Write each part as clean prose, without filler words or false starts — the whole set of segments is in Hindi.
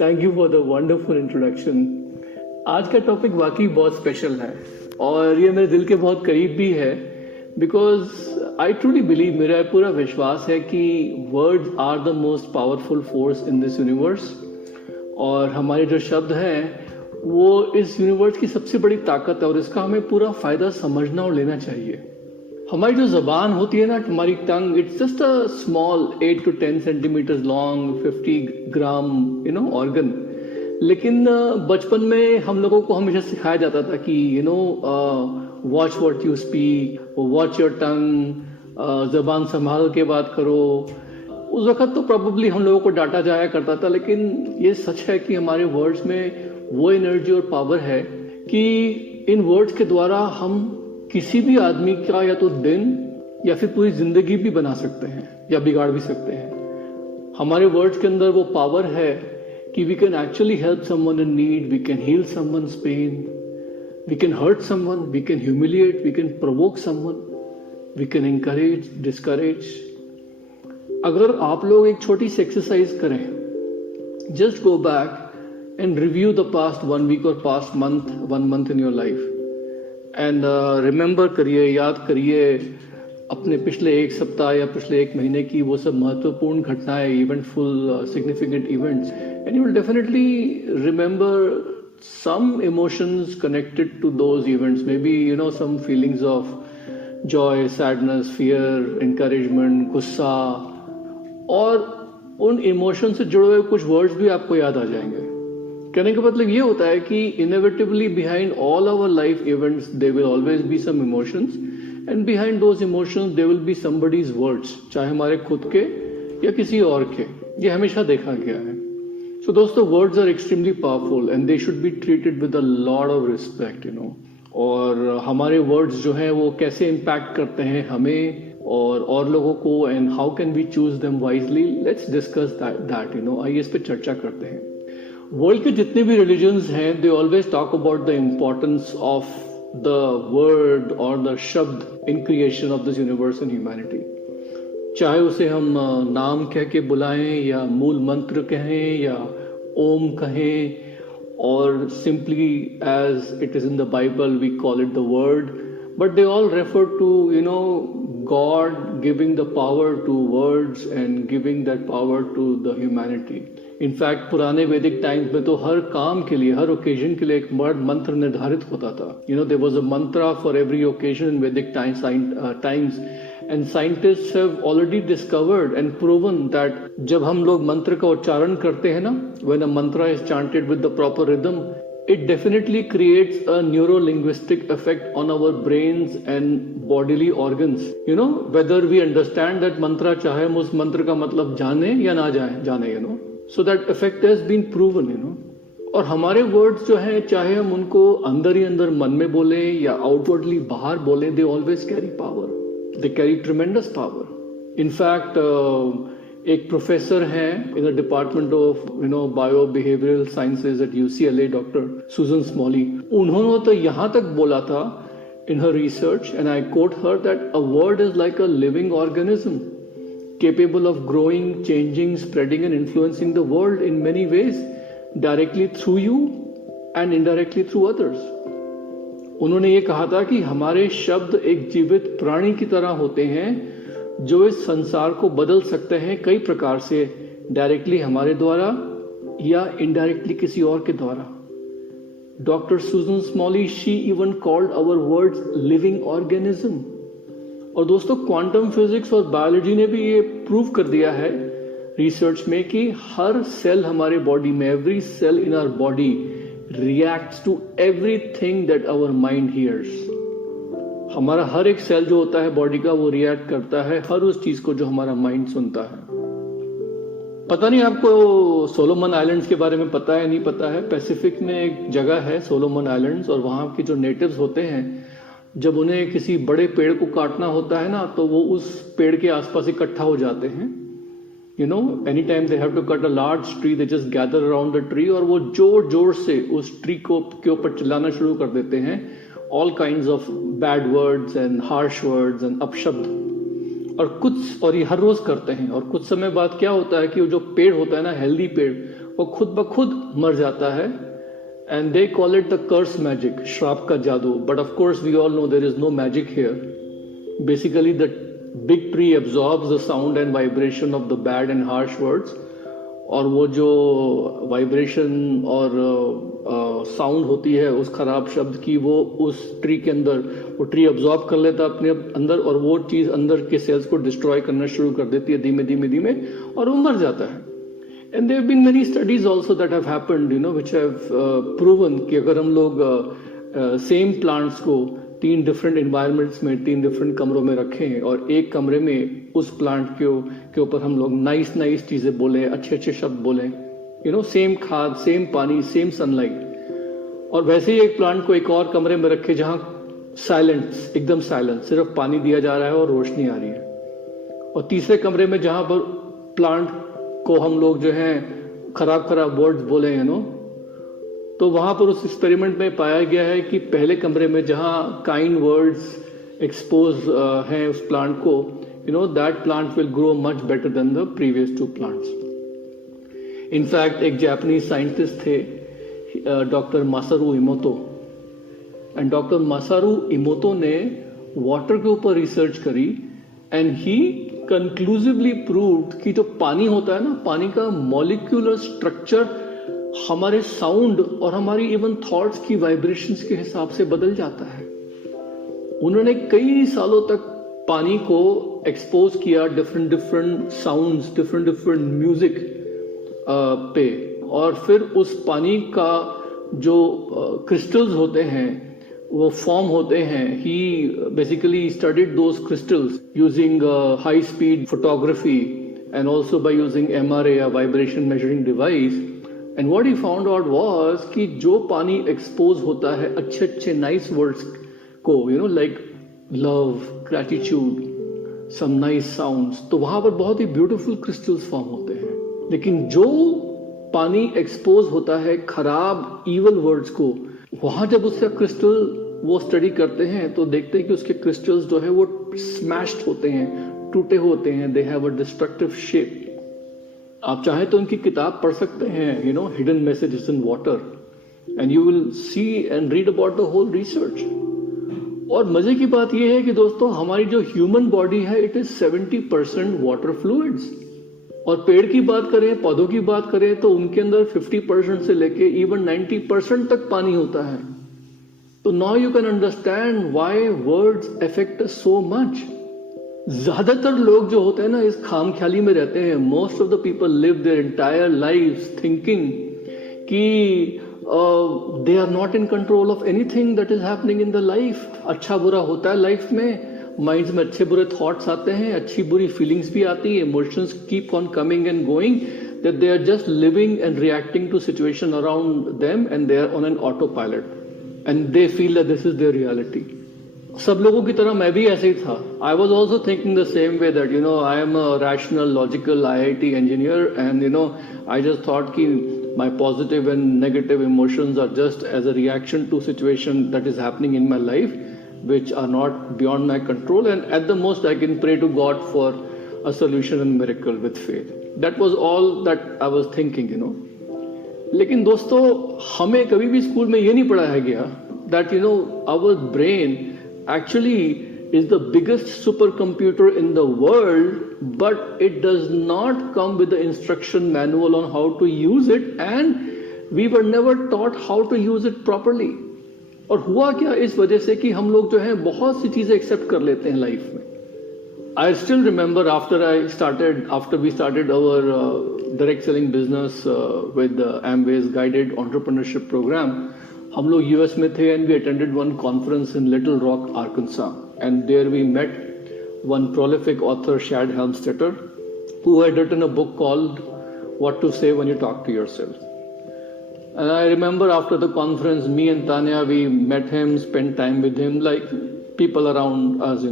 Thank you for the wonderful introduction. आज का टॉपिक वाकई बहुत स्पेशल है और ये मेरे दिल के बहुत करीब भी है बिकॉज आई ट्रूली बिलीव, मेरा पूरा विश्वास है कि words are the most powerful force in this universe और हमारे जो शब्द हैं वो इस यूनिवर्स की सबसे बड़ी ताकत है और इसका हमें पूरा फ़ायदा समझना और लेना चाहिए। हमारी जो ज़बान होती है ना, हमारी tongue, it's just a small 8 to 10 centimetres long, 50 gram organ. लेकिन बचपन में हम लोगों को हमेशा सिखाया जाता था कि watch what you speak, watch your tongue, ज़बान संभाल के बात करो। उस वक्त तो प्रॉब्ली हम लोगों को डांटा जाया करता था, लेकिन ये सच है कि हमारे वर्ड्स में वो एनर्जी और पावर है कि इन वर्ड्स के द्वारा हम किसी भी आदमी का या तो दिन या फिर पूरी जिंदगी भी बना सकते हैं या बिगाड़ भी सकते हैं। हमारे वर्ड्स के अंदर वो पावर है कि we can actually help someone in need, we can heal someone's pain, we can hurt someone, we can humiliate, we can provoke someone, we can encourage, discourage. अगर आप लोग एक छोटी सी एक्सरसाइज करें, just go back and review the past 1 week or past month, 1 month in your life and remember करिए, याद करिए अपने पिछले एक सप्ताह या पिछले एक महीने की वो सब महत्वपूर्ण घटनाएं, eventful significant events, and you will definitely remember some emotions connected to those events, maybe some feelings of joy, sadness, fear, encouragement, गुस्सा, और उन इमोशन से जुड़े हुए कुछ वर्ड्स भी आपको याद आ जाएंगे। कहने का मतलब ये होता है कि inevitably behind all our life events there will always be some emotions and behind those emotions there will be somebody's words, चाहे हमारे खुद के या किसी और के। ये हमेशा देखा गया है। सो दोस्तों, words are extremely powerful and they should be treated with a lot of respect, और हमारे वर्ड्स जो हैं वो कैसे इम्पैक्ट करते हैं हमें और लोगों को, and how can we choose them wisely. Let's discuss that. आइए इस पे चर्चा करते हैं। वर्ल्ड के जितने भी रिलीजन्स हैं, they always talk about the importance of the word और द शब्द in creation of this universe and humanity. चाहे उसे हम नाम कह के बुलाएं या मूल मंत्र कहें या ओम कहें, और simply as it is in the Bible we call it the word, but they all refer to God giving the power to words and giving that power to the humanity. In fact, पुराने वैदिक टाइम्स में तो हर काम के लिए, हर ओकेजन के लिए एक मंत्र निर्धारित होता था। There was a mantra for every occasion in Vedic times, and scientists have already discovered and proven that जब हम लोग मंत्र का उच्चारण करते हैं ना, when a mantra is chanted with the proper rhythm, it definitely creates a neuro-linguistic effect on our brains and bodily organs. Whether we understand that mantra, चाहे हम उस मंत्र का मतलब जाने या ना जाने, so that effect has been proven, और हमारे words जो हैं, चाहे हम उनको अंदर ही अंदर मन में बोले या outwardly बाहर बोले, they always carry power. They carry tremendous power. In fact, एक प्रोफेसर हैं in the department of bio behavioural sciences at UCLA, doctor Susan Smalley, उन्होंने तो यहाँ तक बोला था in her research, and I quote her, that a word is like a living organism capable of growing, changing, spreading and influencing the world in many ways, directly through you and indirectly through others. उन्होंने ये कहा था कि हमारे शब्द एक जीवित प्राणी की तरह होते हैं जो इस संसार को बदल सकते हैं कई प्रकार से, डायरेक्टली हमारे द्वारा या इनडायरेक्टली किसी और के द्वारा। Doctor Susan Smalley, she even called our words living organism. और दोस्तों, क्वांटम फिजिक्स और बायोलॉजी ने भी ये प्रूव कर दिया है रिसर्च में कि हर सेल हमारे बॉडी में, every cell in our body reacts to everything that our mind hears. हमारा हर एक सेल जो होता है बॉडी का, वो रिएक्ट करता है हर उस चीज को जो हमारा माइंड सुनता है। पता नहीं आपको सोलोमन आइलैंड्स के बारे में पता है, नहीं पता है। पैसिफिक में एक जगह है सोलोमन आइलैंड्स, और वहां के जो नेटिव्स होते हैं, जब उन्हें किसी बड़े पेड़ को काटना होता है ना, तो वो उस पेड़ के आसपास इकट्ठा हो जाते हैं। Any time they have to cut a large tree, they just gather around the tree, और वो जोर जोर से उस ट्री के ऊपर चिल्लाना शुरू कर देते हैं, all kinds of bad words and harsh words and अपशब्द। और ये हर रोज करते हैं। और कुछ समय बाद क्या होता है कि वो जो पेड़ होता है ना, हेल्दी पेड़, वो खुद ब खुद मर जाता है, and they call it the curse magic, श्राप का जादू. But of course we all know there is no magic here. Basically the big tree absorbs the sound and vibration of the bad and harsh words, और वो जो वाइब्रेशन और साउंड होती है उस खराब शब्द की, वो उस ट्री के अंदर, वो ट्री अब्जॉर्ब कर लेता है अपने अंदर, और वो चीज अंदर के सेल्स को डिस्ट्रॉय करना शुरू कर देती है धीमे धीमे धीमे, और वो मर जाता है. And there have been many studies also that have happened, which have proven कि अगर हम लोग सेम प्लांट्स को 3 डिफरेंट एनवायरनमेंट्स में, 3 डिफरेंट कमरों में रखें, और एक कमरे में उस प्लांट के ऊपर हम लोग नाइस चीजें बोलें, अच्छे शब्द बोलें, सेम खाद, सेम पानी, सेम सनलाइट, और वैसे ही एक प्लांट को एक और कमरे में रखे जहां साइलेंस, एकदम साइलेंस, सिर्फ पानी दिया जा रहा है और रोशनी आ रही है, और तीसरे कमरे में जहां पर प्लांट को हम लोग जो है खराब वर्ड्स बोले, तो वहां पर उस एक्सपेरिमेंट में पाया गया है कि पहले कमरे में जहां काइंड वर्ड्स एक्सपोज हैं उस प्लांट को, that plant will grow much better than the previous 2 plants. In fact एक जापानीज साइंटिस्ट थे, doctor Masaru Emoto, and doctor Masaru Emoto ने वाटर के ऊपर रिसर्च करी, एंड ही कंक्लूसिवली प्रूव्ड कि जो पानी होता है ना, पानी का मॉलिक्यूलर स्ट्रक्चर हमारे साउंड और हमारी इवन थॉट्स की वाइब्रेशंस के हिसाब से बदल जाता है. उन्होंने कई सालों तक पानी को एक्सपोज किया डिफरेंट साउंड्स, डिफरेंट म्यूजिक पे, और फिर उस पानी का जो क्रिस्टल्स होते हैं वो फॉर्म होते हैं. He basically studied those crystals using high speed photography and also by using MRA, a vibration measuring device. And what he found out was कि जो पानी एक्सपोज होता है अच्छे नाइस वर्ड्स को, like love, gratitude, some nice sounds, तो वहां पर बहुत ही ब्यूटीफुल क्रिस्टल्स फॉर्म होते हैं. लेकिन जो पानी एक्सपोज होता है खराब इवल वर्ड्स को, वहां जब उसका क्रिस्टल वो स्टडी करते हैं तो देखते हैं कि उसके क्रिस्टल्स जो है वो स्मैश्ड होते हैं, टूटे होते हैं, they have a destructive shape. आप चाहें तो उनकी किताब पढ़ सकते हैं, hidden messages in water, and you will see and read about the whole research. और मजे की बात यह है कि दोस्तों, हमारी जो ह्यूमन बॉडी है, इट इज 70% वाटर फ्लूइड्स, और पेड़ की बात करें, पौधों की बात करें, तो उनके अंदर 50% से लेके इवन 90% तक पानी होता है. तो now you can understand why words affect us so much. ज्यादातर लोग जो होते हैं ना, इस खामख्याली में रहते हैं. Most of the people live their entire life thinking कि they are not in control of anything that is happening in the life. अच्छा बुरा होता है लाइफ में, माइंड्स में अच्छे बुरे थॉट्स आते हैं, अच्छी बुरी फीलिंग्स भी आती है, emotions keep on coming and going, that they are just living and reacting to situation around them, and they are on an auto pilot, and they feel that this is their reality. सब लोगों की तरह मैं भी ऐसे ही था. I was also thinking the same way that I am a rational logical IIT engineer, and I just thought कि my positive and negative emotions are just as a reaction to situation that is happening in my life, which are not beyond my control, and at the most I can pray to God for a solution and miracle with faith. That was all that I was thinking. लेकिन दोस्तों, हमें कभी भी स्कूल में ये नहीं पढ़ाया गया that our brain actually is the biggest supercomputer in the world, but it does not come with the instruction manual on how to use it, and we were never taught how to use it properly. और हुआ क्या इस वजह से कि हम लोग जो हैं बहुत सी चीजें एक्सेप्ट कर लेते हैं लाइफ में. I still remember after we started our direct selling business with Amway's guided entrepreneurship program, हम लोग US में थे, and we attended one conference in Little Rock, Arkansas. And there we met one prolific author, Shad Helmstetter, who had written a book called What to Say When You Talk to Yourself. And I remember after the conference, me and Tanya, we met him, spent time with him, like people around us,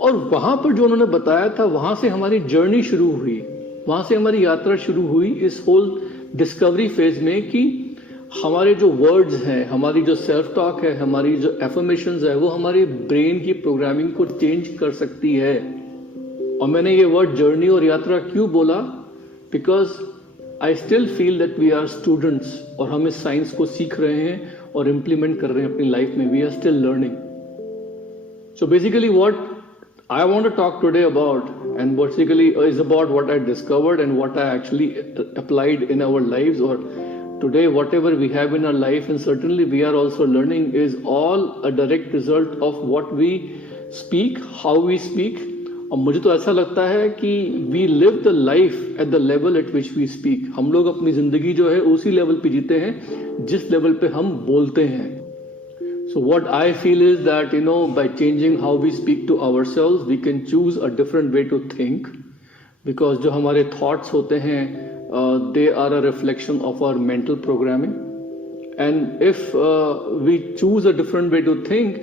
और वहां पर जो उन्होंने बताया था, वहां से हमारी जर्नी शुरू हुई, वहां से हमारी यात्रा शुरू हुई इस होल डिस्कवरी फेज में कि हमारे जो वर्ड्स हैं, हमारी जो सेल्फ टॉक है, हमारी जो एफर्मेशंस है, वो हमारी ब्रेन की प्रोग्रामिंग को चेंज कर सकती है. और मैंने ये वर्ड जर्नी और यात्रा क्यों बोला? Because I still feel that we are students और हम इस साइंस को सीख रहे हैं और इम्प्लीमेंट कर रहे हैं अपनी लाइफ में. We are still learning. So basically what I want to talk today about and basically is about what I discovered and what I actually applied in our lives, or today whatever we have in our life and certainly we are also learning is all a direct result of what we speak, how we speak. और मुझे तो ऐसा लगता है कि we live the life at the level at which we speak. हम लोग अपनी जिंदगी जो है उसी लेवल पे जीते हैं जिस लेवल पे हम बोलते हैं. So what I feel is that, by changing how we speak to ourselves, we can choose a different way to think, because जो हमारे thoughts होते हैं, they are a reflection of our mental programming. And if we choose a different way to think,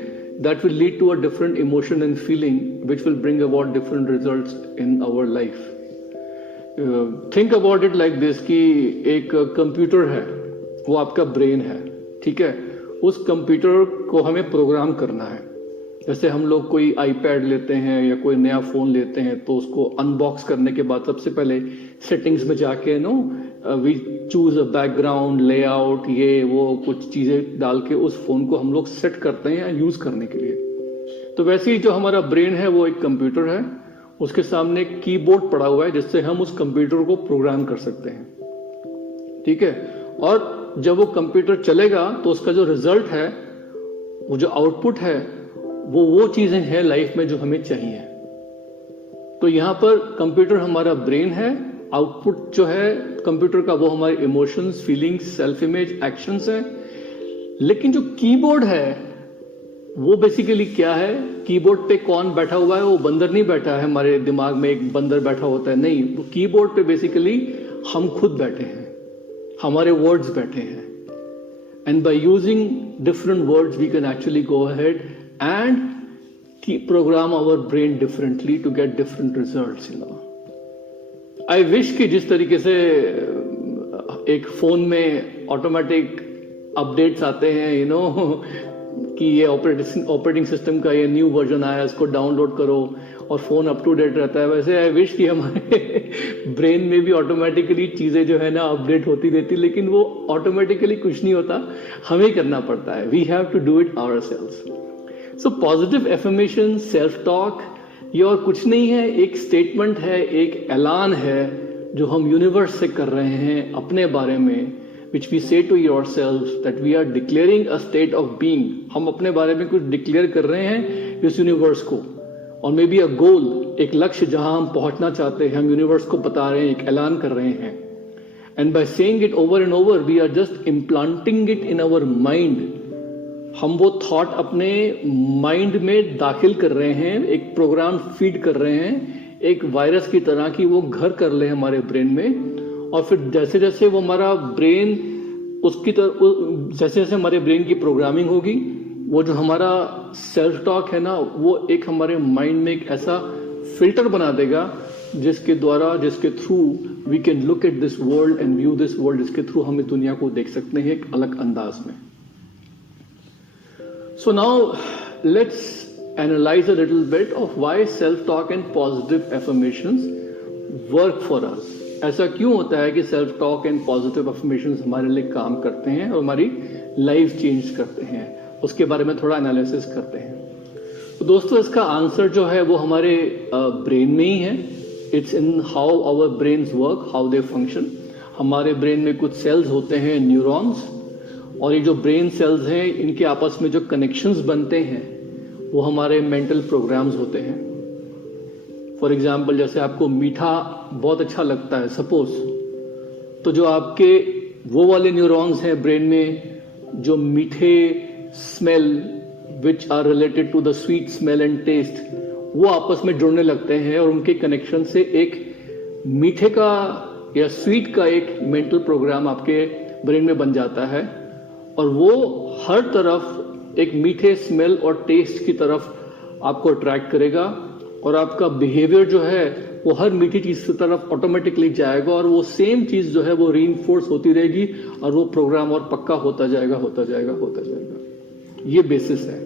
that will lead to a different emotion and feeling, which will bring about different results in our life. Think about it like this कि एक कंप्यूटर है, वो आपका ब्रेन है, ठीक है. उस कंप्यूटर को हमें प्रोग्राम करना है. जैसे हम लोग कोई आईपैड लेते हैं या कोई नया फ़ोन लेते हैं तो उसको अनबॉक्स करने के बाद सबसे पहले सेटिंग्स में जाके we choose a background layout, ये वो कुछ चीज़ें डाल के उस फ़ोन को हम लोग सेट करते हैं यूज़ करने के लिए. तो वैसे ही जो हमारा ब्रेन है वो एक कंप्यूटर है, उसके सामने एक कीबोर्ड पड़ा हुआ है जिससे हम उस कंप्यूटर को प्रोग्राम कर सकते हैं, ठीक है. और जब वो कंप्यूटर चलेगा तो उसका जो रिजल्ट है, वो जो आउटपुट है, वो चीजें हैं लाइफ में जो हमें चाहिए. तो यहां पर कंप्यूटर हमारा ब्रेन है, आउटपुट जो है कंप्यूटर का वो हमारे emotions, feelings, self image, actions है. लेकिन जो कीबोर्ड है वो बेसिकली क्या है? कीबोर्ड पे कौन बैठा हुआ है? वो बंदर नहीं बैठा है, हमारे दिमाग में एक बंदर बैठा होता है, नहीं. वो कीबोर्ड पे बेसिकली हम खुद बैठे हैं, हमारे वर्ड्स बैठे हैं. And by using different words we can actually go ahead and program our brain differently to get different results. I wish कि जिस तरीके से एक फोन में ऑटोमेटिक अपडेट्स आते हैं, कि ये ऑपरेटिंग सिस्टम का ये न्यू वर्जन आया, इसको डाउनलोड करो और फोन अप टू डेट रहता है, वैसे आई विश कि हमारे ब्रेन में भी ऑटोमेटिकली चीजें जो है ना अपडेट होती रहती. लेकिन वो ऑटोमेटिकली कुछ नहीं होता, हमें करना पड़ता है. We have to do it ourselves. So positive affirmation, self talk, ये और कुछ नहीं है, एक स्टेटमेंट है, एक ऐलान है जो हम यूनिवर्स से कर रहे हैं अपने बारे में, which we say to yourselves that we are declaring a state of being. हम अपने बारे में कुछ डिक्लेयर कर रहे हैं इस यूनिवर्स को, और मे बी अ गोल, एक लक्ष्य जहां हम पहुंचना चाहते हैं, हम यूनिवर्स को बता रहे हैं, एक ऐलान कर रहे हैं. And by saying it over and over we are just implanting it in our mind. हम वो थॉट अपने माइंड में दाखिल कर रहे हैं, एक प्रोग्राम फीड कर रहे हैं, एक वायरस की तरह की वो घर कर ले हमारे ब्रेन में. और फिर जैसे जैसे वो हमारा ब्रेन उसकी तरह, जैसे जैसे हमारे ब्रेन की प्रोग्रामिंग होगी, वो जो हमारा सेल्फ टॉक है ना, वो एक हमारे माइंड में एक ऐसा फिल्टर बना देगा जिसके द्वारा, जिसके through we can look at this world and view this world, जिसके थ्रू हम इस दुनिया को देख सकते हैं एक अलग अंदाज में. So now let's analyse a little bit of why self talk and positive affirmations work for us. ऐसा क्यों होता है कि self talk and positive affirmations हमारे लिए काम करते हैं और हमारी लाइफ चेंज करते हैं, उसके बारे में थोड़ा एनालिसिस करते हैं. तो दोस्तों, इसका आंसर जो है वो हमारे ब्रेन में ही है. It's in how our brains work, how they function. हमारे ब्रेन में कुछ सेल्स होते हैं, न्यूरॉन्स, और ये जो ब्रेन सेल्स हैं, इनके आपस में जो कनेक्शंस बनते हैं वो हमारे मेंटल प्रोग्राम्स होते हैं. फॉर एग्जाम्पल, जैसे आपको मीठा बहुत अच्छा लगता है सपोज, तो जो आपके वो वाले न्यूरॉन्स हैं ब्रेन में जो मीठे smell which are related to the sweet smell and taste, वो आपस में जुड़ने लगते हैं और उनके कनेक्शन से एक मीठे का या स्वीट का एक मेंटल प्रोग्राम आपके ब्रेन में बन जाता है. और वो हर तरफ एक मीठे स्मेल और टेस्ट की तरफ आपको अट्रैक्ट करेगा, और आपका बिहेवियर जो है वो हर मीठी चीज की तरफ ऑटोमेटिकली जाएगा, और वो सेम चीज जो है वो रीइंफोर्स होती रहेगी, और वो प्रोग्राम और पक्का होता जाएगा, होता जाएगा, होता जाएगा. ये बेसिस है.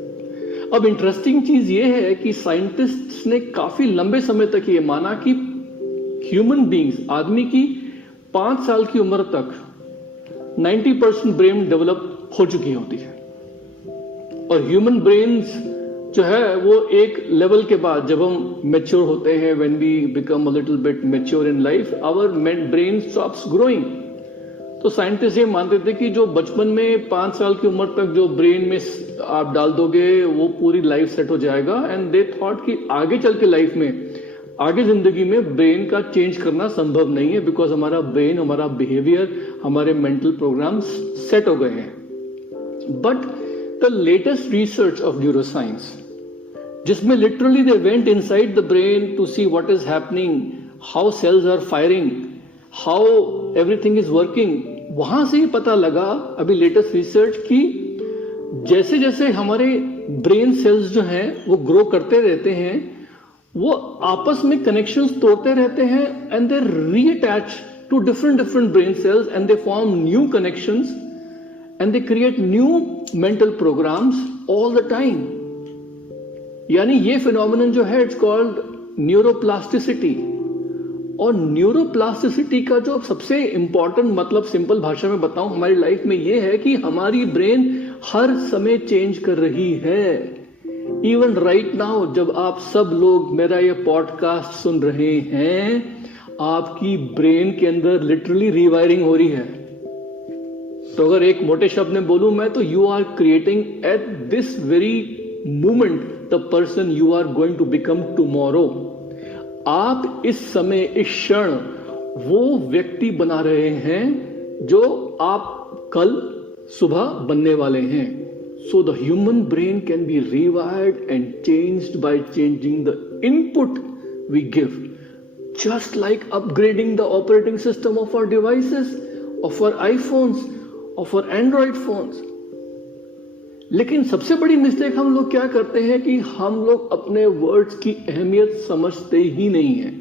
अब इंटरेस्टिंग चीज ये है कि साइंटिस्ट्स ने काफी लंबे समय तक ये माना कि ह्यूमन बींग्स, आदमी की 5 साल की उम्र तक 90% ब्रेन डेवलप हो चुकी होती है। और ह्यूमन ब्रेन्स जो है वो एक लेवल के बाद जब हम मैच्योर होते हैं, when we become a little bit mature in life, our brain stops growing. तो साइंटिस्ट ये मानते थे कि जो बचपन में 5 साल की उम्र तक जो ब्रेन में आप डाल दोगे वो पूरी लाइफ सेट हो जाएगा। एंड दे थॉट कि आगे चल के लाइफ में, आगे जिंदगी में ब्रेन का चेंज करना संभव नहीं है, बिकॉज हमारा ब्रेन, हमारा बिहेवियर, हमारे मेंटल प्रोग्राम्स सेट हो गए हैं। But the latest research of neuroscience, जिसमें literally they went inside the brain to see what is happening, how cells are firing, how everything is working, वहां से ही पता लगा अभी लेटेस्ट रिसर्च की जैसे जैसे हमारे ब्रेन सेल्स जो हैं वो ग्रो करते रहते हैं, वो आपस में कनेक्शंस तोड़ते रहते हैं and they reattach to different brain cells and they form new connections and they create new mental programs all the time. यानी ये फिनोमिनन जो है इट्स कॉल्ड न्यूरोप्लास्टिसिटी। और न्यूरोप्लास्टिसिटी का जो सबसे इंपॉर्टेंट मतलब सिंपल भाषा में बताऊं हमारी लाइफ में ये है कि हमारी ब्रेन हर समय चेंज कर रही है। इवन राइट नाउ जब आप सब लोग मेरा ये पॉडकास्ट सुन रहे हैं, आपकी ब्रेन के अंदर लिटरली रीवायरिंग हो रही है। तो अगर एक मोटे शब्द में बोलूं मैं, तो you are creating at this very moment the person you are going to become tomorrow. आप इस समय, इस क्षण वो व्यक्ति बना रहे हैं जो आप कल सुबह बनने वाले हैं। So the human brain can be rewired and changed by changing the input we give, just like upgrading the operating system of our devices, of our iPhones, of our Android phones. लेकिन सबसे बड़ी मिस्टेक हम लोग क्या करते हैं कि हम लोग अपने वर्ड्स की अहमियत समझते ही नहीं है।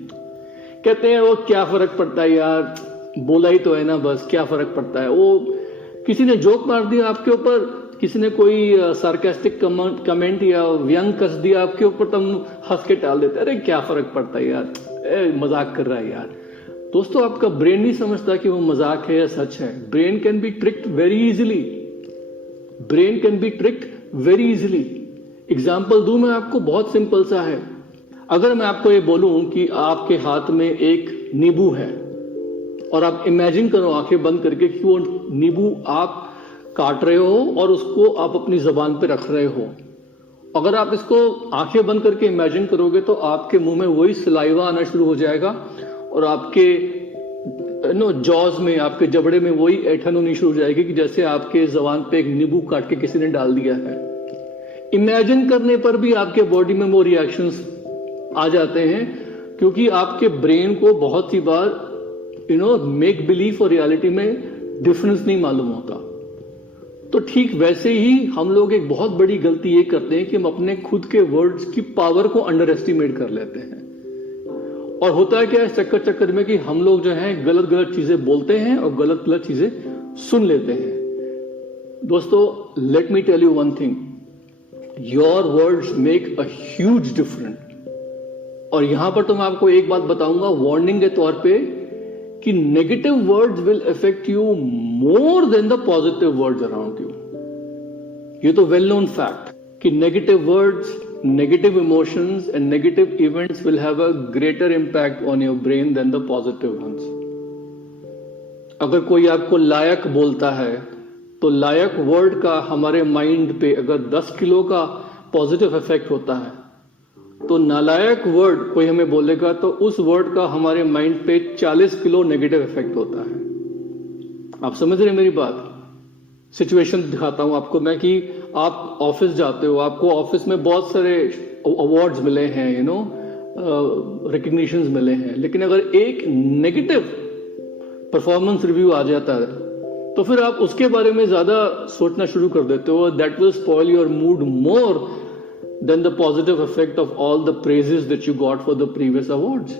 कहते हैं वो क्या फर्क पड़ता है यार, बोला ही तो है ना, बस क्या फर्क पड़ता है। वो किसी ने जोक मार दिया आपके ऊपर, किसी ने कोई सार्केस्टिक कमेंट या व्यंग कस दिया आपके ऊपर, तुम हंस के टाल देते, अरे क्या फर्क पड़ता है यार, मजाक कर रहा है यार। दोस्तों, आपका ब्रेन नहीं समझता कि वो मजाक है या सच है। Brain can B tricked very easily, brain can B tricked very easily. Example दूं मैं आपको, बहुत सिंपल सा है। अगर मैं आपको ये बोलूं कि आपके हाथ में एक नींबू है और आप इमेजिन करो आंखें बंद करके कि वो नींबू आप काट रहे हो और उसको आप अपनी जबान पे रख रहे हो। अगर आप इसको आंखें बंद करके इमेजिन करोगे तो आपके मुंह में वही सलाइवा आना शुरू हो जाएगा और आपके जॉज में, आपके जबड़े में वही ऐठन होनी शुरू हो जाएगी कि जैसे आपके जबान पे एक नींबू काट के किसी ने डाल दिया है। इमेजिन करने पर भी आपके बॉडी में वो रिएक्शंस आ जाते हैं, क्योंकि आपके ब्रेन को बहुत सी बार मेक बिलीव और रियलिटी में डिफरेंस नहीं मालूम होता। तो ठीक वैसे ही हम लोग एक बहुत बड़ी गलती ये करते हैं कि हम अपने खुद के वर्ड्स की पावर को अंडर एस्टिमेट कर लेते हैं। और होता है क्या इस चक्कर में कि हम लोग जो है गलत गलत चीजें बोलते हैं और गलत गलत चीजें सुन लेते हैं। दोस्तों, let me tell you one thing, your words make a huge difference. और यहां पर तो मैं आपको एक बात बताऊंगा वार्निंग के तौर पे कि negative words will affect you more than the positive words around you. ये तो वेल नोन फैक्ट कि negative words, negative emotions and negative events will have a greater impact on your brain than the positive ones. अगर कोई आपको लायक बोलता है तो लायक वर्ड का हमारे माइंड पे अगर 10 किलो का पॉजिटिव इफेक्ट होता है, तो नालायक वर्ड कोई हमें बोलेगा तो उस वर्ड का हमारे माइंड पे 40 किलो नेगेटिव इफेक्ट होता है। आप समझ रहे हैं मेरी बात? सिचुएशन दिखाता हूं आपको मैं कि आप ऑफिस जाते हो, आपको ऑफिस में बहुत सारे अवार्ड्स मिले हैं, रिकग्निशंस मिले हैं, लेकिन अगर एक नेगेटिव परफॉर्मेंस रिव्यू आ जाता है तो फिर आप उसके बारे में ज्यादा सोचना शुरू कर देते हो। That will spoil your mood more than the positive effect of all the praises that you got for the previous awards.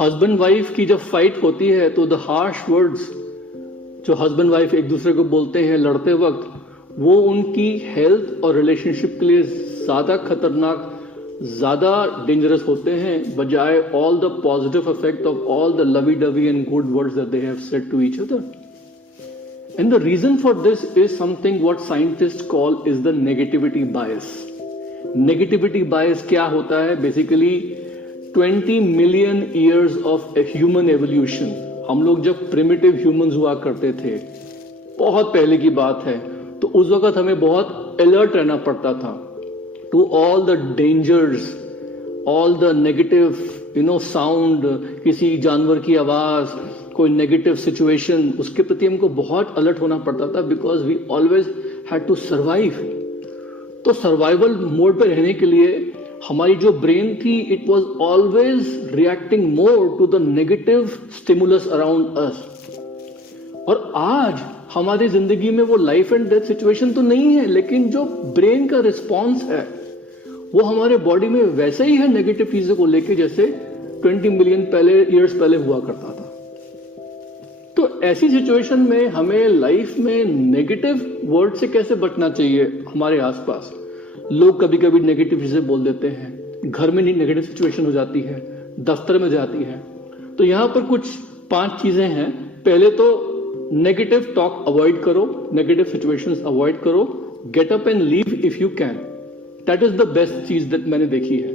Husband wife की जब फाइट होती है तो द हार्श वर्ड्स जो हस्बैंड वाइफ एक दूसरे को बोलते हैं लड़ते वक्त, वो उनकी हेल्थ और रिलेशनशिप के लिए ज्यादा खतरनाक ज्यादा डेंजरस होते हैं बजाय all the positive effect of all the lovey dovey and good words that they have said to each other. And the reason for this is something what scientists call is the negativity bias. Negativity bias क्या होता है? Basically 20 million years of a human evolution. हम लोग जब primitive humans हुआ करते थे, बहुत पहले की बात है, तो उस वक्त हमें बहुत alert रहना पड़ता था to all the dangers, all the negative, sound, किसी जानवर की आवाज, कोई नेगेटिव सिचुएशन, उसके प्रति हमको बहुत अलर्ट होना पड़ता था because we always had to survive. तो सर्वाइवल मोड पे रहने के लिए हमारी जो ब्रेन थी it was always reacting more to the negative stimulus around us. और आज हमारी जिंदगी में वो लाइफ एंड डेथ सिचुएशन तो नहीं है, लेकिन जो ब्रेन का रिस्पॉन्स है वो हमारे बॉडी में वैसे ही है नेगेटिव चीजों को लेके जैसे 20 मिलियन ईयर्स पहले हुआ करता था. तो ऐसी सिचुएशन में हमें लाइफ में नेगेटिव वर्ड से कैसे बचना चाहिए? हमारे आसपास लोग कभी कभी नेगेटिव चीजें बोल देते हैं, घर में नेगेटिव सिचुएशन हो जाती है, दफ्तर में जाती है. तो यहां पर कुछ 5 चीजें हैं. पहले तो नेगेटिव टॉक अवॉइड करो, नेगेटिव सिचुएशंस अवॉइड करो, get up and leave if you can. That is the best चीज दैट मैंने देखी है.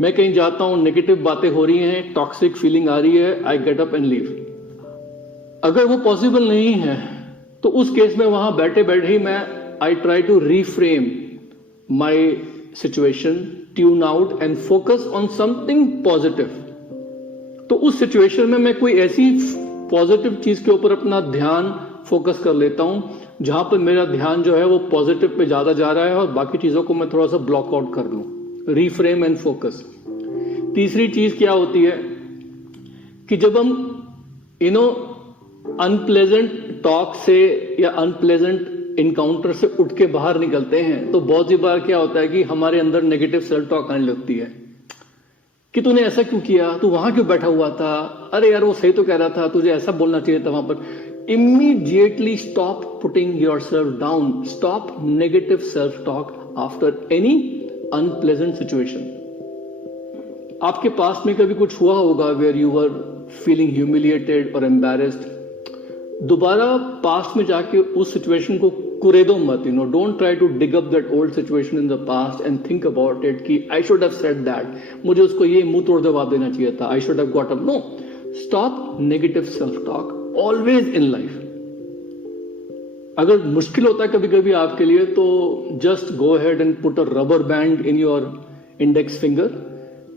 मैं कहीं जाता हूं, नेगेटिव बातें हो रही हैं, टॉक्सिक फीलिंग आ रही है, I get up and leave. अगर वो पॉसिबल नहीं है तो उस केस में वहां बैठे बैठे ही मैं I try to reframe my situation, tune out and focus on something positive. तो उस सिचुएशन में मैं कोई ऐसी पॉजिटिव चीज के ऊपर अपना ध्यान फोकस कर लेता हूं जहां पर मेरा ध्यान जो है वो पॉजिटिव पे ज्यादा जा रहा है और बाकी चीजों को मैं थोड़ा सा ब्लॉक आउट कर लूं. Reframe and focus. तीसरी चीज क्या होती है कि जब हम अनप्लेजेंट टॉक से या अनप्लेजेंट इनकाउंटर से उठ के बाहर निकलते हैं तो बहुत सी बार क्या होता है कि हमारे अंदर नेगेटिव सेल्फ टॉक आने लगती है कि तूने ऐसा क्यों किया, तू वहां क्यों बैठा हुआ था, अरे यार वो सही तो कह रहा था, तुझे ऐसा बोलना चाहिए था वहां पर. Immediately stop putting yourself down, stop negative self talk after any unpleasant situation. आपके पास में कभी कुछ हुआ होगा where you were feeling humiliated और एम्बैरेस्ड. दोबारा पास्ट में जाके उस सिचुएशन को कुरेदो मत. Don't try to dig up that old situation in the past and think about it कि I should have said that, मुझे उसको ये मुंह तोड़ जवाब देना चाहिए था, I should have got up. No, stop negative self talk always in life. अगर मुश्किल होता है कभी कभी आपके लिए तो just go ahead and put a rubber band in your index finger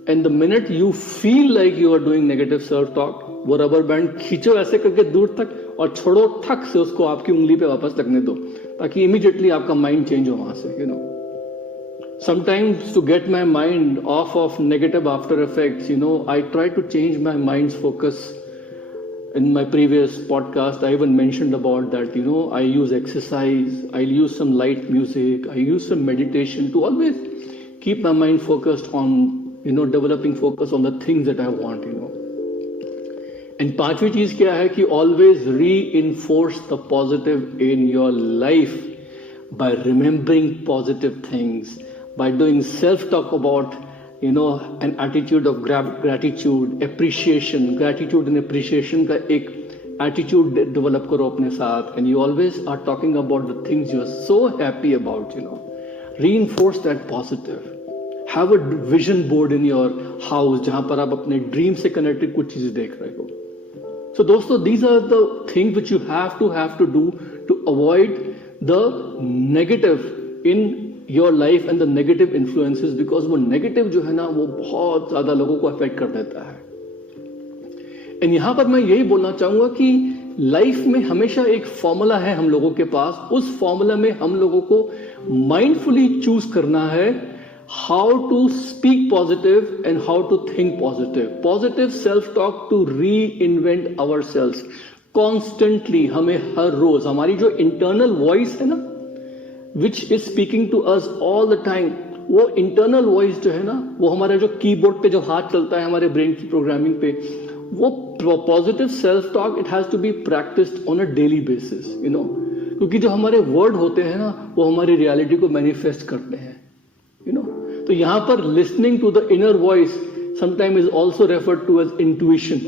and the minute you feel like you are doing negative self talk, वो रबर बैंड खींचो ऐसे करके दूर तक और छोड़ो, ठक से उसको आपकी उंगली पे वापस लगने दो ताकि इमीडिएटली आपका माइंड चेंज हो वहां से. Sometimes to get my mind off of negative after effects, I try to change my mind's focus. In my previous podcast, I even mentioned about that, I use exercise, I use some light music, I use some meditation to always keep my mind focused on, developing focus on the things that I want, And पांचवी चीज क्या है कि always reinforce the positive in your life by remembering positive things, by doing self-talk about an attitude of gratitude, appreciation. Gratitude and appreciation का एक attitude develop करो अपने साथ, and you always are talking about the things you are so happy about. Reinforce that positive. Have a vision board in your house जहां पर आप अपने dream से connected कुछ चीजें देख रहे हो. So दोस्तों, these are the things which you have to do to avoid the negative in your life and the negative influences, because वो नेगेटिव जो है ना वो बहुत ज्यादा लोगों को अफेक्ट कर देता है. एंड यहां पर मैं यही बोलना चाहूंगा कि लाइफ में हमेशा एक फॉर्मूला है हम लोगों के पास. उस फॉर्मूला में हम लोगों को माइंडफुली चूज करना है how to speak positive and how to think positive. Positive self talk to reinvent our self. Constantly हमें हर रोज हमारी जो इंटरनल वॉइस है ना which is speaking to us all the time, वो इंटरनल वॉइस जो है ना, वो हमारा जो कीबोर्ड पे जो हाथ चलता है हमारे ब्रेन की प्रोग्रामिंग पे, वो positive self talk it has to be practised on a daily basis. क्योंकि जो हमारे वर्ड होते हैं ना वो हमारी रियलिटी को मैनिफेस्ट करते हैं. तो यहाँ पर listening to the inner voice sometime is also referred to as intuition.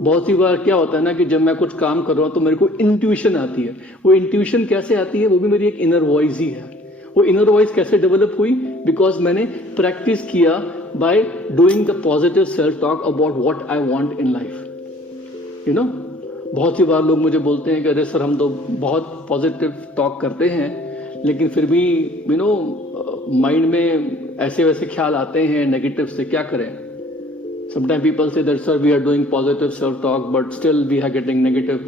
बहुत सी बार क्या होता है ना कि जब मैं कुछ काम कर रहा हूं तो मेरे को इंट्यूशन आती है। वो इंट्यूशन कैसे आती है? वो भी मेरी एक इनर वॉइस ही है। वो इनर वॉइस कैसे डेवलप हुई? बिकॉज मैंने प्रैक्टिस किया by doing the positive self talk about what I want in life. You know, बहुत सी बार लोग मुझे बोलते हैं कि अरे सर हम तो बहुत पॉजिटिव टॉक करते हैं लेकिन फिर भी यू नो माइंड में ऐसे वैसे ख्याल आते हैं नेगेटिव से, क्या करें? Sometimes people say that, sir, we are doing positive self-talk, but still we are getting negative,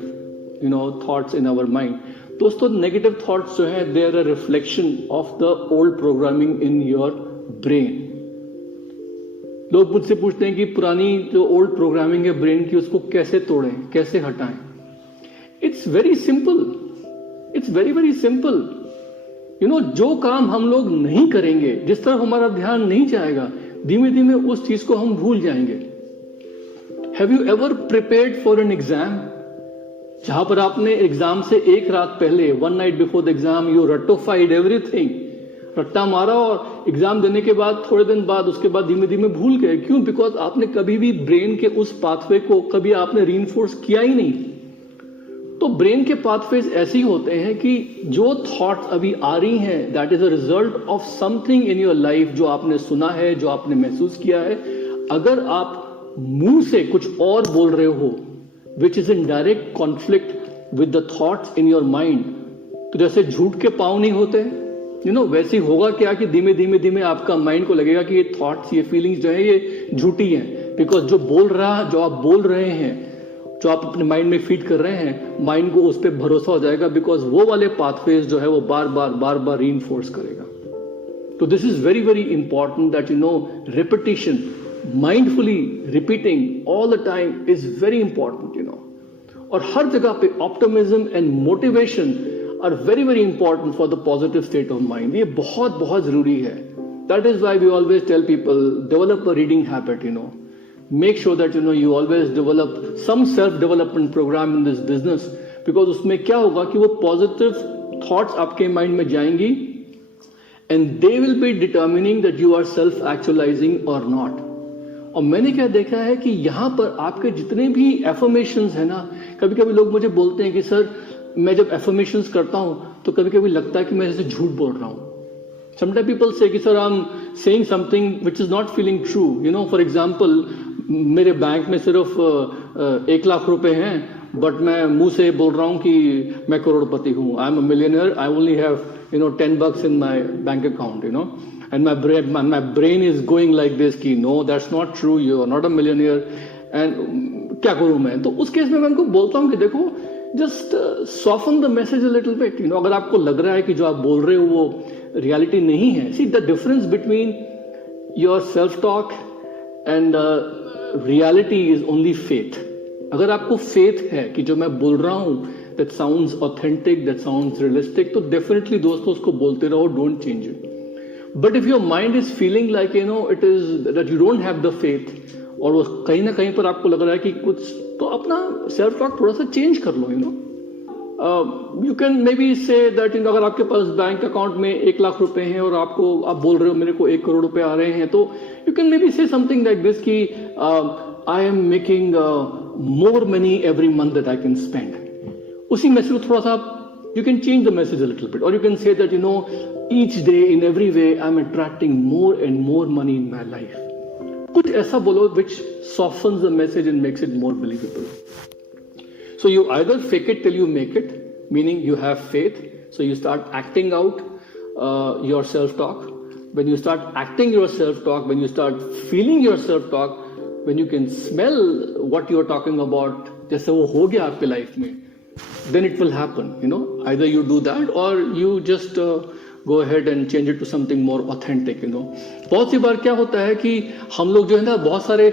thoughts in our mind. दोस्तों, negative thoughts जो है, they are a reflection of the old programming in your brain. लोग मुझसे पूछते हैं कि पुरानी जो old programming है brain की, उसको कैसे तोड़ें, कैसे हटाएं? It's very simple. It's very very simple. जो काम हम लोग नहीं करेंगे, जिस तरफ हमारा ध्यान नहीं जाएगा, धीमे धीमे उस चीज को हम भूल जाएंगे। Have you ever prepared for an exam, जहां पर आपने एग्जाम से एक रात पहले, one night before the exam, you रटोफाइड एवरीथिंग, रट्टा मारा और एग्जाम देने के बाद थोड़े दिन बाद उसके बाद धीमे धीमे भूल गए। क्यों? बिकॉज आपने कभी भी ब्रेन के उस पाथवे को कभी आपने रीइंफोर्स किया ही नहीं। तो ब्रेन के पाथवेज ऐसे ही होते हैं कि जो थॉट्स अभी आ रही हैं, that is a result of something in your life, जो आपने सुना है, जो आपने महसूस किया है। अगर आप मुंह से कुछ और बोल रहे हो which is in direct conflict with the thoughts in your mind, तो जैसे झूठ के पांव नहीं होते, वैसे ही होगा क्या कि धीमे धीमे धीमे आपका माइंड को लगेगा कि ये थॉट्स, ये फीलिंग्स जो है ये झूठी हैं। बिकॉज जो आप बोल रहे हैं, जो आप अपने माइंड में फीड कर रहे हैं, माइंड को उस पर भरोसा हो जाएगा, बिकॉज वो वाले पाथवेज जो है वो बार बार रीइंफोर्स करेगा। तो this is very very important that repetition, mindfully repeating all the time is very important. और हर जगह पे optimism and motivation are very very important for the positive state of mind. ये बहुत बहुत जरूरी है। That is why we always tell people develop a reading habit. Make sure that you always develop some self-development program in this business, because उसमें क्या होगा कि वो positive thoughts आपके mind में जाएंगी and they will be determining that you are self-actualizing or not. और मैंने क्या देखा है कि यहाँ पर आपके जितने भी affirmations है ना, कभी कभी लोग मुझे बोलते हैं कि सर मैं जब affirmations करता हूँ तो कभी कभी लगता है कि मैं जैसे झूठ बोल रहा हूँ। Sometimes people say कि sir I'm saying something which is not feeling true. For example, मेरे बैंक में सिर्फ 1 लाख रुपए हैं, बट मैं मुंह से बोल रहा हूँ कि मैं करोड़पति हूँ। I am a millionaire, I only have $10 in my bank account, and my brain is going like this कि no that's not true, you are not a millionaire, and क्या करूँ मैं? तो उस केस में मैं उनको बोलता हूँ कि देखो, just soften the message a little bit. अगर आपको लग रहा है कि जो आप बोल रहे हो वो रियलिटी नहीं है, see the difference between your self talk and reality is only faith. अगर आपको फेथ है कि जो मैं बोल रहा हूं that sounds authentic, that sounds realistic, तो डेफिनेटली दोस्तों उसको बोलते रहो, don't change it. But if your mind is feeling like it is that you don't have the faith, और वो कहीं ना कहीं पर आपको लग रहा है कि कुछ, तो अपना सेल्फ टॉक थोड़ा सा चेंज कर लो। You can maybe say that अगर आपके पास बैंक अकाउंट में 1 लाख रुपए हैं और आप बोल रहे हो मेरे को 1 करोड़ रुपए आ रहे हैं, तो you can maybe say something like this कि I am making more money every month that I can spend. उसी मैसेज को थोड़ा सा you can change the message a little bit, or you can say that each day in every way I'm attracting more and more money in my life. कुछ ऐसा बोलो which softens the message and makes it more believable. So you either fake it till you make it, meaning you have faith, so you start acting out your self-talk. When you start acting your self-talk, when you start feeling your self-talk, when you can smell what you're talking about, जैसे वो हो गया आपके लाइफ में, then it will happen. Either you do that or you just go ahead and change it to something more authentic. बहुत सी बार क्या होता है कि हम लोग जो है ना, बहुत सारे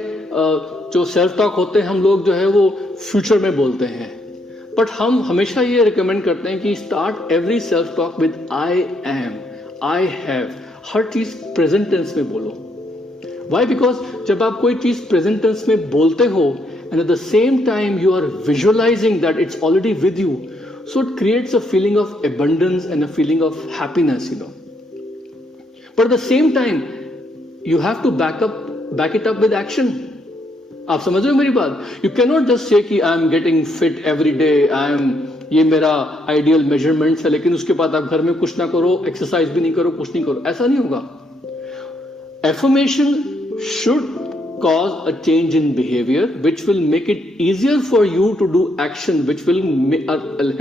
जो सेल्फ टॉक होते हैं हम लोग जो है वो फ्यूचर में बोलते हैं, बट हम हमेशा ये रिकमेंड करते हैं कि start every self talk with I am, I have. हर चीज प्रेजेंट टेंस में बोलो। वाई? बिकॉज जब आप कोई चीज प्रेजेंट टेंस में बोलते हो and at the same time you are visualizing that it's already with you, so it creates a feeling of abundance and a feeling of happiness. But at the same time, you have to back it up with action. आप समझ रहे हो मेरी बात? You cannot just say कि I am getting fit every day, ये मेरा आइडियल मेजरमेंट्स है, लेकिन उसके बाद आप घर में कुछ ना करो, एक्सरसाइज भी नहीं करो, कुछ नहीं करो, ऐसा नहीं होगा. Affirmation should cause a change in behavior which will make it easier for you to do action which will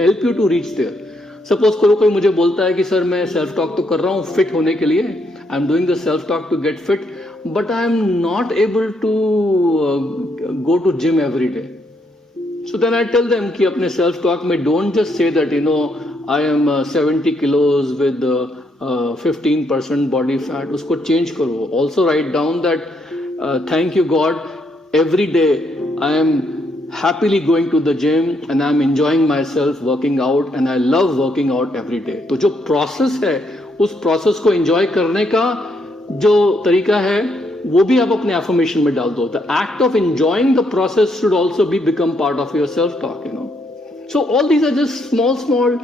help you to reach there. Suppose करो कोई मुझे बोलता है कि सर मैं सेल्फ टॉक तो कर रहा हूँ फिट होने के लिए, I am doing the self talk to get fit, but I am not able to go to gym every day. So then I tell them कि अपने सेल्फ टॉक में don't just say that you know I am 70 kilos with 15% body fat, उसको चेंज करो. Also write down that thank you God, every day I am happily going to the gym and I am enjoying myself working out and I love working out every day. तो जो प्रोसेस है उस प्रोसेस को एंजॉय करने का जो तरीका है वो भी आप अपने एफर्मेशन में डाल दो. The act of enjoying the process should also be become part of your self talk, you know. So all these are just small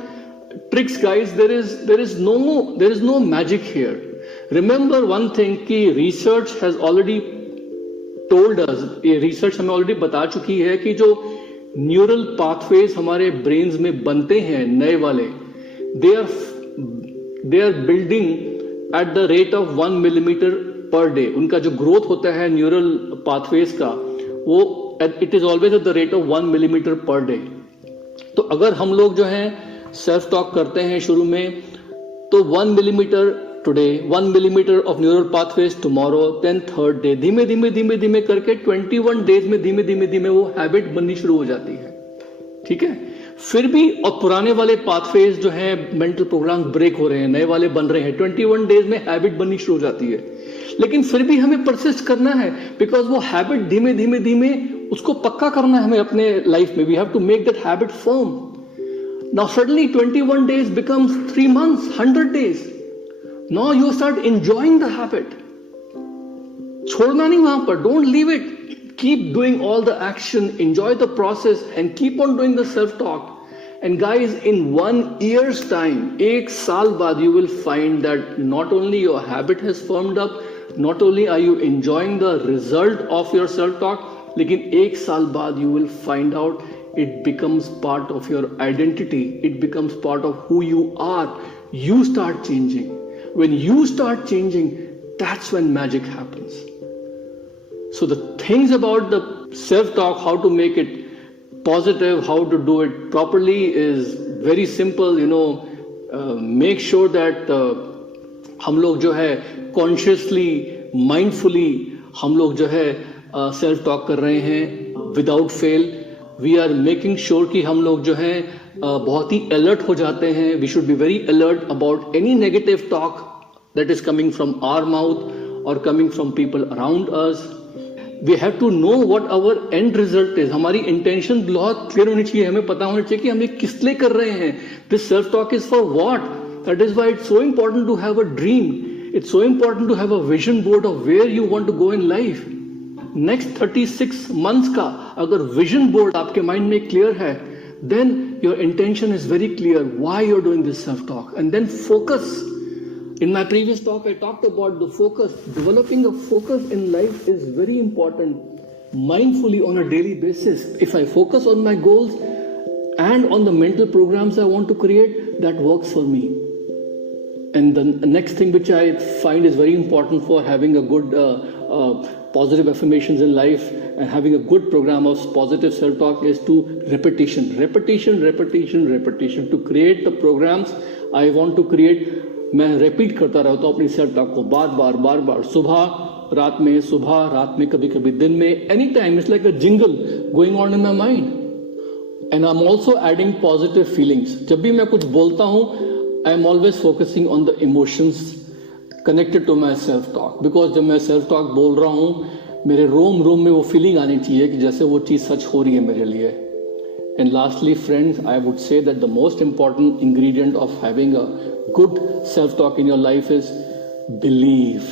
tricks, guys. There is no magic here. Remember one thing कि research has already told us, ये रिसर्च हमें ऑलरेडी बता चुकी है कि जो न्यूरल पाथवेज हमारे ब्रेन्स में बनते हैं नए वाले, they are building at the rate of 1 millimeter per day. उनका जो ग्रोथ होता है न्यूरल पाथवेज का, वो it is always at the rate of 1 millimeter per day. तो अगर हम लोग जो है सेल्फ टॉक करते हैं शुरू में, तो 1 millimeter today, 1 millimeter of neural pathways tomorrow, then third day, धीमे धीमे करके 21 days में धीमे धीमे वो हैबिट बननी शुरू हो जाती है. ठीक है. फिर भी और पुराने वाले पाथवेज जो है मेंटल प्रोग्राम ब्रेक हो रहे हैं, नए वाले बन रहे हैं, 21 days में हैबिट बननी शुरू हो जाती है. लेकिन फिर भी हमें परसिस्ट करना है, बिकॉज वो हैबिट धीमे धीमे उसको पक्का करना है हमें अपने लाइफ में. We have to make that habit firm. Now suddenly 21 days becomes 3 months, 100 days. Now you start enjoying the habit. छोड़ना नहीं वहां पर. Don't leave it. Keep doing all the action, enjoy the process and keep on doing the self-talk. And guys, in 1 year's time, 1 साल बाद, you will find that not only your habit has firmed up, not only are you enjoying the result of your self-talk, लेकिन 1 साल बाद you will find out it becomes part of your identity. It becomes part of who you are. You start changing. When you start changing, that's when magic happens. So the things about the self-talk, how to make it positive, how to do it properly is very simple. You know, make sure that हम लोग जो है consciously, mindfully हम लोग जो है self-talk कर रहे हैं without fail. We are making sure कि हम लोग जो है बहुत ही alert हो जाते हैं. We should be very alert about any negative talk that is coming from our mouth or coming from people around us. We have to know what our end result is. हमारी intention बहुत clear होनी चाहिए. हमें पता होना चाहिए कि हम ये किस लिए कर रहे हैं. This self talk is for what? That is why it's so important to have a dream. It's so important to have a vision board of where you want to go in life. Next 36 months का अगर vision board आपके mind में clear है, then your intention is very clear why you're doing this self talk, and then focus. In my previous talk, I talked about the focus. Developing a focus in life is very important. Mindfully on a daily basis. If I focus on my goals and on the mental programs I want to create, that works for me. And the next thing which I find is very important for having a good positive affirmations in life and having a good program of positive self-talk is to repetition. To create the programs I want to create, मैं रिपीट करता रहता हूँ अपनी सेल्फ टॉक को बार बार, सुबह रात में, कभी दिन में, any time. It's like a jingle going on in my mind. And I am also adding positive feelings. जब भी मैं कुछ बोलता हूँ, I am always focusing on the emotions connected to my self talk. Because जब मैं सेल्फ टॉक बोल रहा हूँ, मेरे रोम में वो फीलिंग आनी चाहिए कि जैसे वो चीज़ सच हो रही है मेरे लिए. And lastly, friends, I would say that the most important ingredient of having a good self-talk in your life is belief.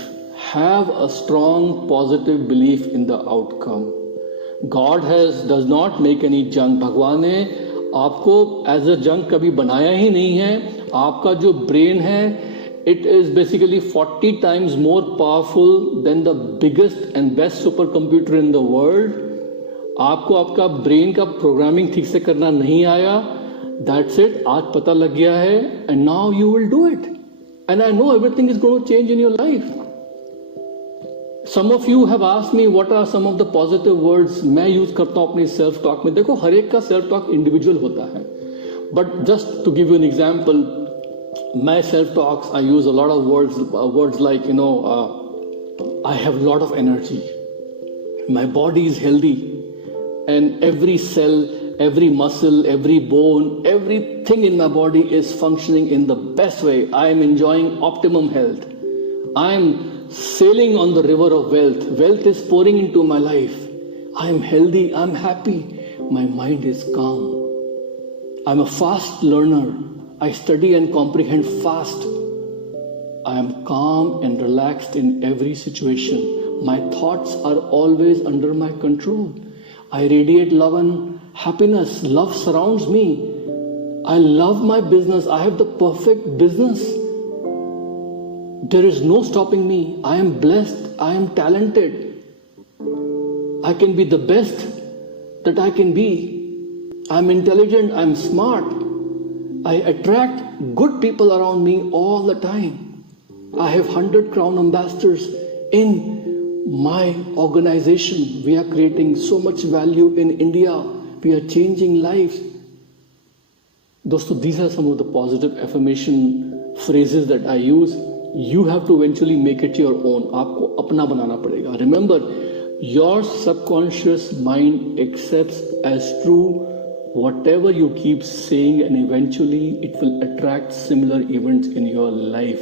Have a strong positive belief in the outcome. God does not make any junk. भगवान ने आपको as a junk कभी बनाया ही नहीं है. आपका जो brain है, It is basically 40 times more powerful than the biggest and best supercomputer in the world. आपको आपका ब्रेन का प्रोग्रामिंग ठीक से करना नहीं आया, दैट्स इट, आज पता लग गया है, and now you will do it, and I know everything is going to change in your life. Some of you have asked me what are some of the positive words मैं यूज करता हूँ अपनी सेल्फ टॉक में. देखो, हर एक का सेल्फ टॉक इंडिविजुअल होता है, but just to give you an example, my self talks, I use a lot of words like, I have a lot of energy, my body is healthy, and every cell, every muscle, every bone, everything in my body is functioning in the best way. I am enjoying optimum health. I am sailing on the river of wealth. Wealth is pouring into my life. I am healthy, I am happy, my mind is calm. I am a fast learner. I study and comprehend fast. I am calm and relaxed in every situation. My thoughts are always under my control. I radiate love and happiness. Love surrounds me. I love my business. I have the perfect business. There is no stopping me. I am blessed. I am talented. I can be the best that I can be. I am intelligent. I am smart. I attract good people around me all the time. I have 100 Crown ambassadors in my organization. We are creating so much value in India. We are changing lives. Dosto, these are some of the positive affirmation phrases that I use. You have to eventually make it your own. आपको अपना बनाना पड़ेगा. Remember, your subconscious mind accepts as true whatever you keep saying, and eventually it will attract similar events in your life.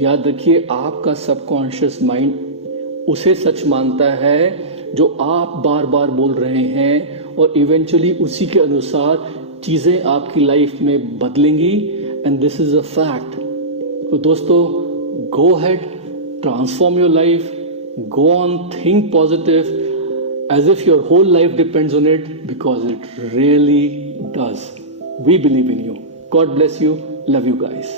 याद रखिए, आपका सबकॉन्शियस माइंड उसे सच मानता है जो आप बार बार बोल रहे हैं, और इवेंचुअली उसी के अनुसार चीज़ें आपकी लाइफ में बदलेंगी, and this is a fact. तो दोस्तों, go ahead, transform your life, go on, think positive, as if your whole life depends on it, because it really does. We believe in you. God bless you. Love you guys.